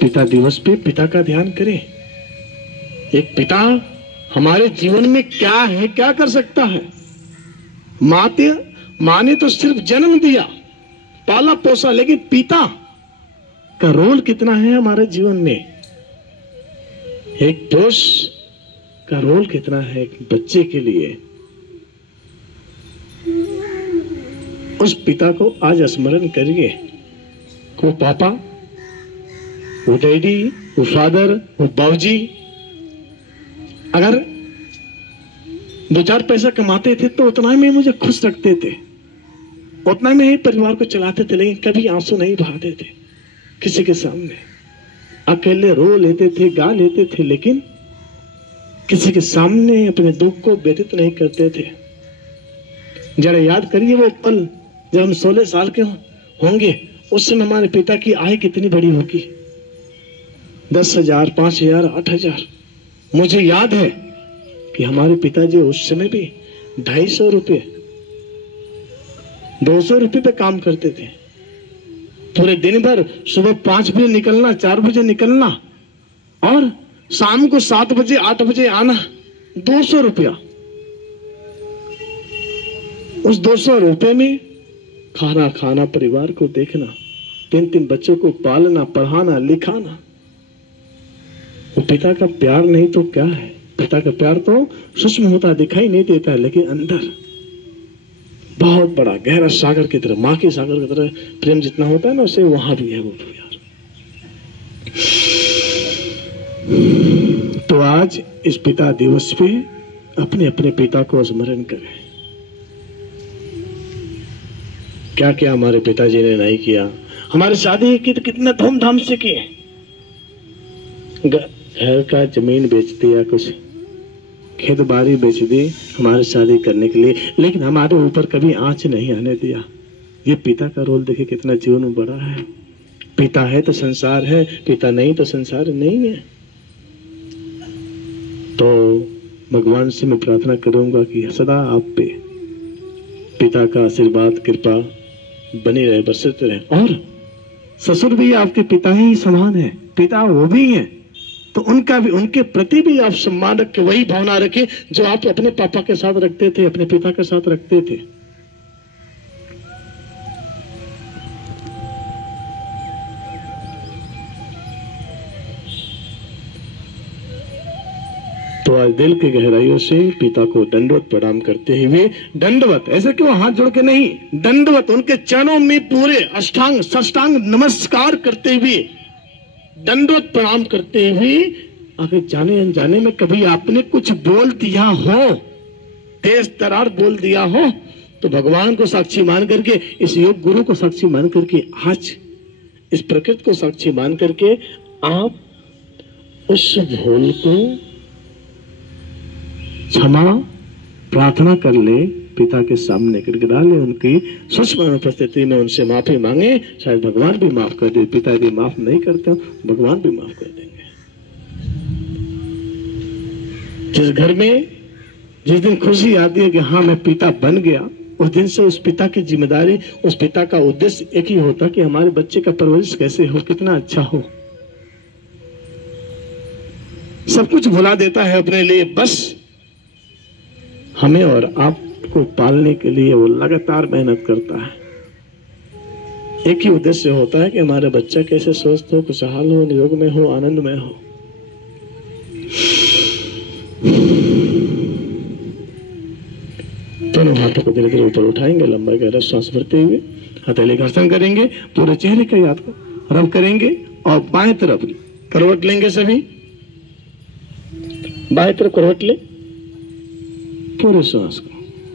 पिता दिवस पे पिता का ध्यान करें। एक पिता हमारे जीवन में क्या है, क्या कर सकता है। माँ ने तो सिर्फ जन्म दिया, पाला पोसा, लेकिन पिता का रोल कितना है हमारे जीवन में। एक पुरुष का रोल कितना है एक बच्चे के लिए। उस पिता को आज स्मरण करिए। वो पापा, वो डैडी, वो फादर, वो बाबूजी अगर 2-4 पैसा कमाते थे तो उतना में मुझे खुश रखते थे, उतना में ही परिवार को चलाते थे, लेकिन कभी आंसू नहीं बहाते थे किसी के सामने। अकेले रो लेते थे, गा लेते थे, लेकिन किसी के सामने अपने दुख को व्यतीत नहीं करते थे। जरा याद करिए वो पल जब हम 16 साल के होंगे, उस समय हमारे पिता की आय कितनी बड़ी होगी। 10,000, 5,000, 8,000। मुझे याद है कि हमारे पिताजी उस समय भी 250 रुपये, 200 रुपये पे काम करते थे। पूरे दिन भर सुबह 5 बजे निकलना, 4 बजे निकलना और शाम को 7 बजे 8 बजे आना। 200 रुपया। उस 200 रुपये में खाना खाना, परिवार को देखना, 3-3 बच्चों को पालना, पढ़ाना, लिखाना। वो पिता का प्यार नहीं तो क्या है। पिता का प्यार तो सूक्ष्म होता, दिखाई नहीं देता है, लेकिन अंदर बहुत बड़ा गहरा सागर की तरह, माँ के सागर की तरह प्रेम जितना होता है ना, उसे वहां भी है वो प्यार। तो आज इस पिता दिवस पे अपने अपने पिता को स्मरण करें। क्या क्या हमारे पिताजी ने नहीं किया। हमारी शादी की तो कितना धूमधाम से किए। घर का जमीन बेच दिया, कुछ खेत बाड़ी बेच दी हमारे शादी करने के लिए, लेकिन हमारे ऊपर कभी आंच नहीं आने दिया। ये पिता का रोल देखिए कितना जीवन में बड़ा है। पिता है तो संसार है, पिता नहीं तो संसार नहीं है। तो भगवान से मैं प्रार्थना करूंगा कि सदा आप पे पिता का आशीर्वाद, कृपा बनी रहे, बरसते रहे। और ससुर भी आपके पिता ही समान है, पिता वो भी है, तो उनका भी, उनके प्रति भी आप सम्मान रख के वही भावना रखें जो आप अपने पापा के साथ रखते थे, अपने पिता के साथ रखते थे। तो आज दिल की गहराइयों से पिता को दंडवत प्रणाम करते हुए, दंडवत ऐसे क्यों हाथ जोड़ के नहीं, दंडवत उनके चरणों में पूरे अष्टांग साष्टांग नमस्कार करते हुए, दंडवत प्रणाम करते हुए, अगर जाने अनजाने में कभी आपने कुछ बोल दिया हो, तेज तरार बोल दिया हो, तो भगवान को साक्षी मान करके, इस योग गुरु को साक्षी मान करके, आज इस प्रकृति को साक्षी मान करके आप उस भूल को क्षमा प्रार्थना कर ले, पिता के सामने गिड़गिड़ा ले, उनकी सूक्ष्म उपस्थिति में उनसे माफी मांगे। शायद भगवान भी माफ कर दे। पिता यदि माफ नहीं करते भगवान भी माफ कर देंगे। जिस घर में जिस दिन खुशी आती है कि हाँ मैं पिता बन गया, उस दिन से उस पिता की जिम्मेदारी, उस पिता का उद्देश्य एक ही होता कि हमारे बच्चे का परवरिश कैसे हो, कितना अच्छा हो। सब कुछ भुला देता है अपने लिए, बस हमें और आपको पालने के लिए वो लगातार मेहनत करता है। एक ही उद्देश्य होता है कि हमारा बच्चा कैसे स्वस्थ हो, खुशहाल हो, निरोग में हो, आनंद में हो। दोनों हाथों को धीरे धीरे ऊपर उठाएंगे, लंबा गहरा श्वास भरते हुए हथेली घर्षण करेंगे, पूरे चेहरे का याद को रब करेंगे और बाएं तरफ करवट लेंगे। सभी बाएं तरफ करवट ले, पूरे श्वास को